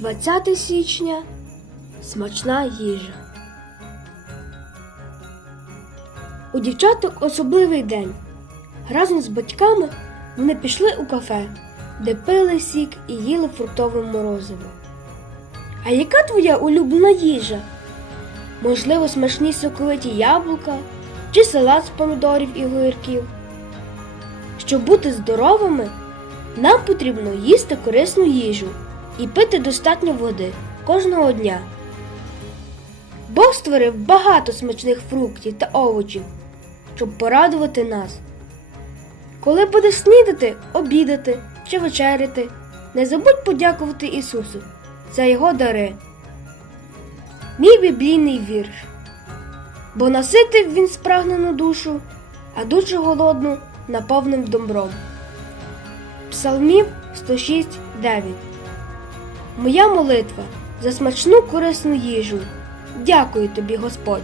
20 січня смачна їжа. У дівчаток особливий день. Разом з батьками вони пішли у кафе, де пили сік і їли фруктове морозиво. А яка твоя улюблена їжа? Можливо, смачні соковиті яблука чи салат з помідорів і огірків? Щоб бути здоровими, нам потрібно їсти корисну їжу і пити достатньо води кожного дня. Бог створив багато смачних фруктів та овочів, щоб порадувати нас. Коли будеш снідати, обідати чи вечеряти, не забудь подякувати Ісусу за Його дари. Мій біблійний вірш. Бо наситив він спрагнену душу, а душу голодну наповнив добром. Псалмів 106.9 Моя молитва за смачну корисну їжу. Дякую тобі, Господь.